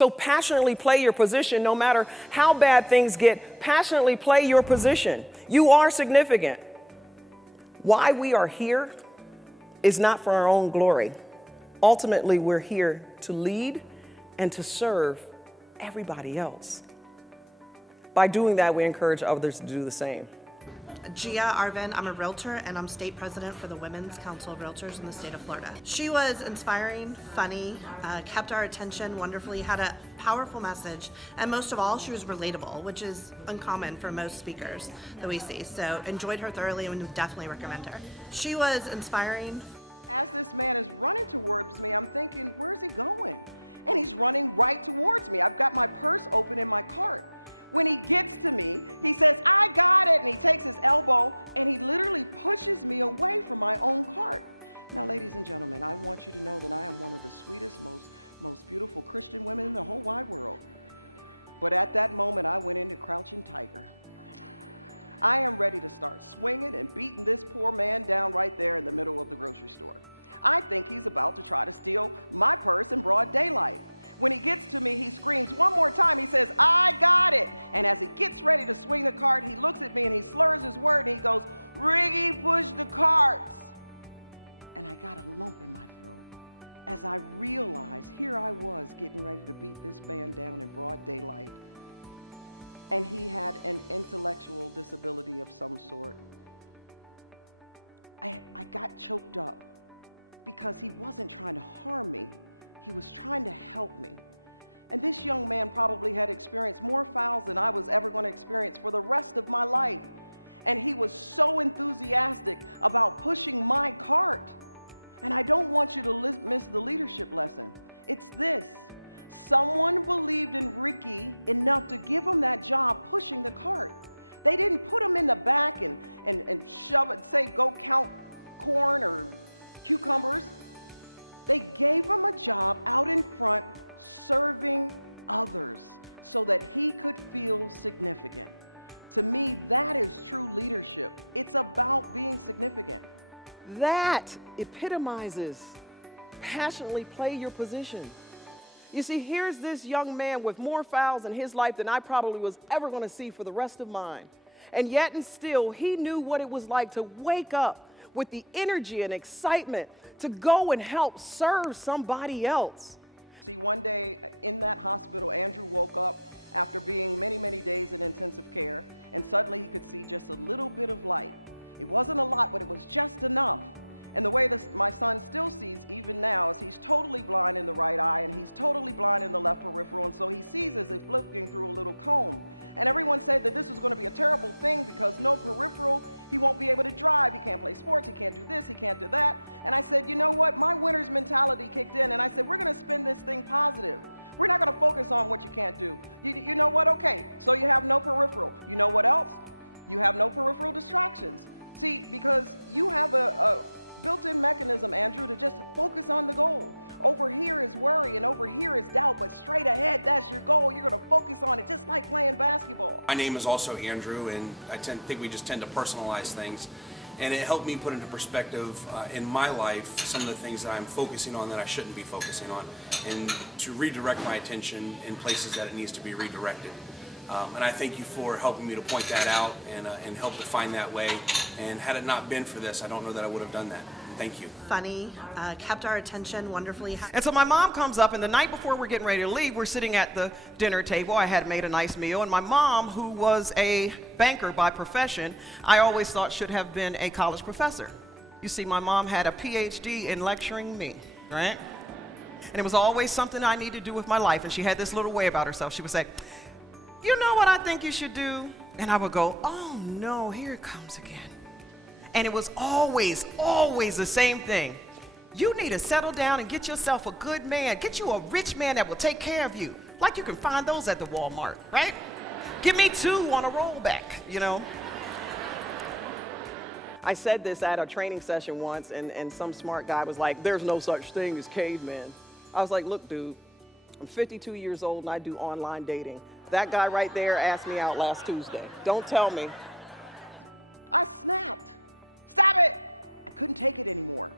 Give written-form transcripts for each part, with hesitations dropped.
So passionately play your position no matter how bad things get. Passionately play your position. You are significant. Why we are here is not for our own glory. Ultimately, we're here to lead and to serve everybody else. By doing that, we encourage others to do the same. Gia Arvin, I'm a realtor and I'm state president for the Women's Council of Realtors in the state of Florida. She was inspiring, funny, kept our attention wonderfully, had a powerful message, and most of all, she was relatable, which is uncommon for most speakers that we see. So enjoyed her thoroughly and would definitely recommend her. She was inspiring. As this man is running towards me, I'm thinking, where's he going? And he's running right towards me. I've got my purse open in my cart. When he gets to me, he says, I got it, and he takes his elbow, and he literally pushes me away from my own cart. Now, ladies and gentlemen, I want you to know that I am one of the sweetest, most beautiful Christian women in the whole wide world. But at that moment, I went into crouching tiger. I am ready to start swinging and beating this poor man down right there in the middle of the grocery store. I think he's about to try to steal my purse in broad daylight. When he gets to me, he screams one more time. He says, I got it. And as he gets ready to swing the cart, he looks at me and he slurs his word and he goes, Riggy, push the carts. And I got a lump in my throat as I realized here I was getting ready to beat this man down in broad daylight. And he had an intellectual disability of some sort. I got choked up because he wasn't trying to harm me. He was trying to help me. And this young man probably had experienced more fouls than I was ever going to experience for the rest of my life. And he was so enthusiastic about pushing my cart. And I don't want you to miss the leadership lesson. It's this. Someone believed in Ricky enough to give him that job pushing the cart. They didn't put him in the back and shove it, say, go count corn or cucumbers. They gave him a job out in front serving others so that he could feel significant. To me, that is true leadership. It's about being significant. That epitomizes passionately play your position. You see, here's this young man with more fouls in his life than I probably was ever going to see for the rest of mine. And yet and still, he knew what it was like to wake up with the energy and excitement to go and help serve somebody else. See, one day in that hospital, Andrew woke up after being many, many days in intensive care, and suddenly he could see just a little bit of light. It wasn't a lot, but it was just enough. And the way my son still sees even now is he's totally blind in the right eye and he's totally blind in the left peripheral, and so he sees as if looking through a little comb. And everyone said that this was going to be a terrible thing because no peripheral, he won't be able to drive, he can't play sports, he can't do this, he can't do that. And I said, you know what, my winner's mentality kicked in, and I said, we're going to spin this thing positive. We're not going to focus on what you can't do. You know what, okay, so you have no peripheral. You know what else? You have no peripheral distractions. See, because you have a built-in mechanism, Andrew, to just focus on the goal. Over here is worry and over here is doubt, but straight ahead, that's your goal. You're going to focus on it, just like playing basketball. My name is also Andrew, and I think we just tend to personalize things. And it helped me put into perspective in my life some of the things that I'm focusing on that I shouldn't be focusing on, and to redirect my attention in places that it needs to be redirected. And I thank you for helping me to point that out and help define that way. And had it not been for this, I don't know that I would have done that. Thank you. Funny, kept our attention wonderfully. And so my mom comes up, and the night before we're getting ready to leave, we're sitting at the dinner table. I had made a nice meal, and my mom, who was a banker by profession, I always thought should have been a college professor. You see, my mom had a PhD in lecturing me, right? And it was always something I needed to do with my life, and she had this little way about herself. She would say, you know what I think you should do? And I would go, oh no, here it comes again. And it was always the same thing. You need to settle down and get yourself a good man. Get you a rich man that will take care of you. Like you can find those at the Walmart, right? Give me 2 on a rollback, you know? I said this at a training session once, and some smart guy was like, there's no such thing as cavemen. I was like, look, dude, I'm 52 years old and I do online dating. That guy right there asked me out last Tuesday. Don't tell me. I snapped. Stop it! I couldn't take it anymore.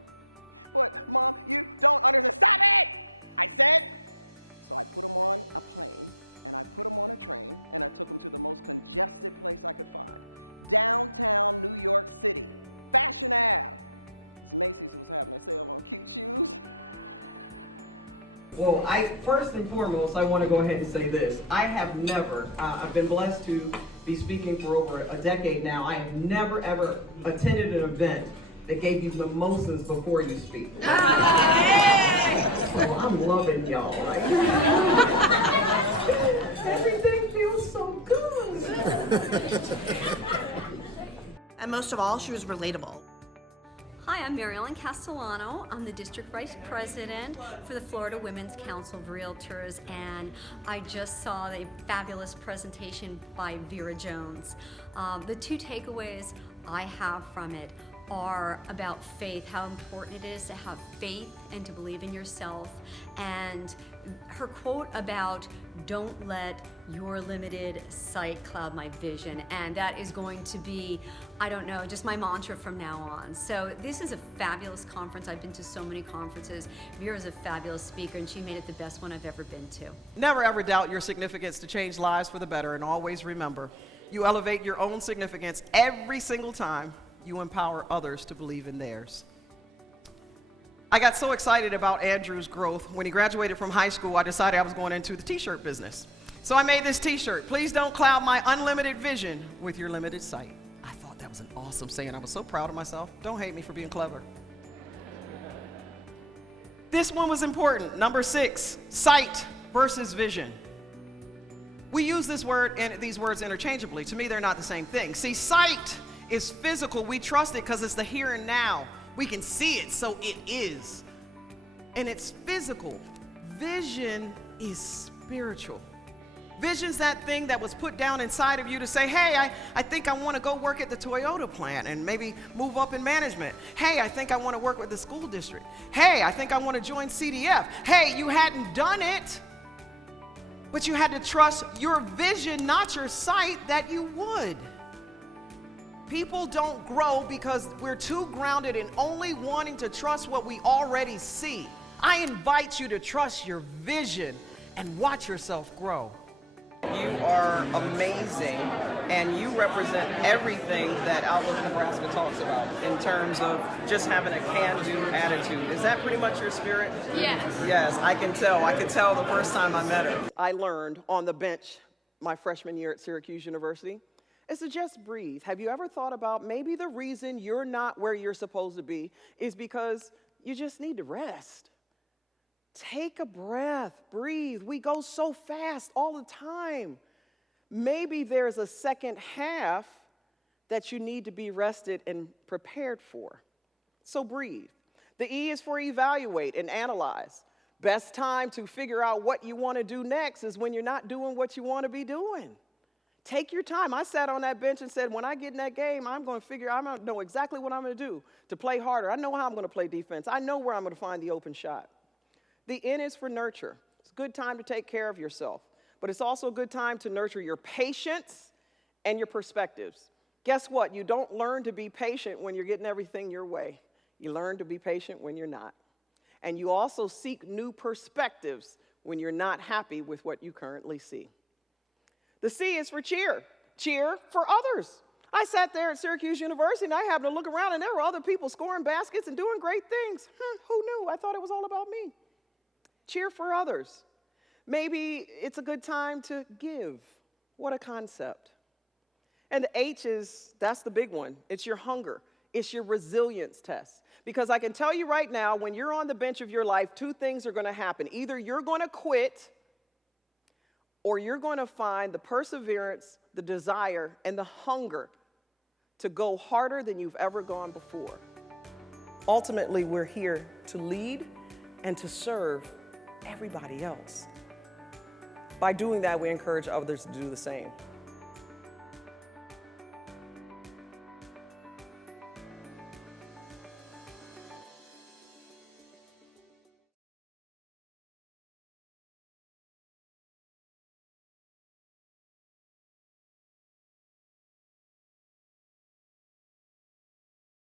But Mom, you don't understand. Stop it! I said. So I put them on a plane, and I put them on a train, and I took them to the most congested place I could find. Downtown New York City, Fashion Ave. Macy's was having a sale on cute shoes. Well, first and foremost, I want to go ahead and say this. I have never, I've been blessed to be speaking for over a decade now. I have never, ever attended an event that gave you mimosas before you speak. So I'm loving y'all right now. Everything feels so good. And most of all, she was relatable. Hi, I'm Mary Ellen Castellano. I'm the District Vice President for the Florida Women's Council of Realtors, and I just saw a fabulous presentation by Vera Jones. The two takeaways I have from it are about faith, how important it is to have faith and to believe in yourself, and her quote about don't let your limited sight cloud my vision, and that is going to be, I don't know, just my mantra from now on. So this is a fabulous conference. I've been to so many conferences. Vera's a fabulous speaker, and she made it the best one I've ever been to. Never ever doubt your significance to change lives for the better, and always remember, you elevate your own significance every single time you empower others to believe in theirs. I got so excited about Andrew's growth. When he graduated from high school, I decided I was going into the t-shirt business. So I made this t-shirt. Please don't cloud my unlimited vision with your limited sight. I thought that was an awesome saying. I was so proud of myself. Don't hate me for being clever. This one was important. Number 6, sight versus vision. We use these words interchangeably. To me, they're not the same thing. See, sight is physical. We trust it because it's the here and now. We can see it, so it is. And it's physical. Vision is spiritual. Vision's that thing that was put down inside of you to say, hey, I think I want to go work at the Toyota plant and maybe move up in management. Hey, I think I want to work with the school district. Hey, I think I want to join CDF. Hey, you hadn't done it, but you had to trust your vision, not your sight, that you would. People don't grow because we're too grounded in only wanting to trust what we already see. I invite you to trust your vision and watch yourself grow. You are amazing, and you represent everything that Outlook Nebraska talks about in terms of just having a can-do attitude. Is that pretty much your spirit? Yes. Yes, I can tell. I could tell the first time I met her. I learned on the bench my freshman year at Syracuse University is to just breathe. Have you ever thought about maybe the reason you're not where you're supposed to be is because you just need to rest? Take a breath, breathe. We go so fast all the time. Maybe there's a second half that you need to be rested and prepared for. So breathe. The E is for evaluate and analyze. Best time to figure out what you want to do next is when you're not doing what you want to be doing. Take your time. I sat on that bench and said, when I get in that game, I'm going to know exactly what I'm going to do to play harder. I know how I'm going to play defense. I know where I'm going to find the open shot. The N is for nurture. It's a good time to take care of yourself, but it's also a good time to nurture your patience and your perspectives. Guess what? You don't learn to be patient when you're getting everything your way. You learn to be patient when you're not. And you also seek new perspectives when you're not happy with what you currently see. The C is for cheer. Cheer for others. I sat there at Syracuse University and I happened to look around and there were other people scoring baskets and doing great things. Who knew? I thought it was all about me. Cheer for others. Maybe it's a good time to give. What a concept. And the H that's the big one. It's your hunger. It's your resilience test. Because I can tell you right now, when you're on the bench of your life, 2 things are going to happen. Either you're going to quit, or you're going to find the perseverance, the desire, and the hunger to go harder than you've ever gone before. Ultimately, we're here to lead and to serve everybody else. By doing that, we encourage others to do the same.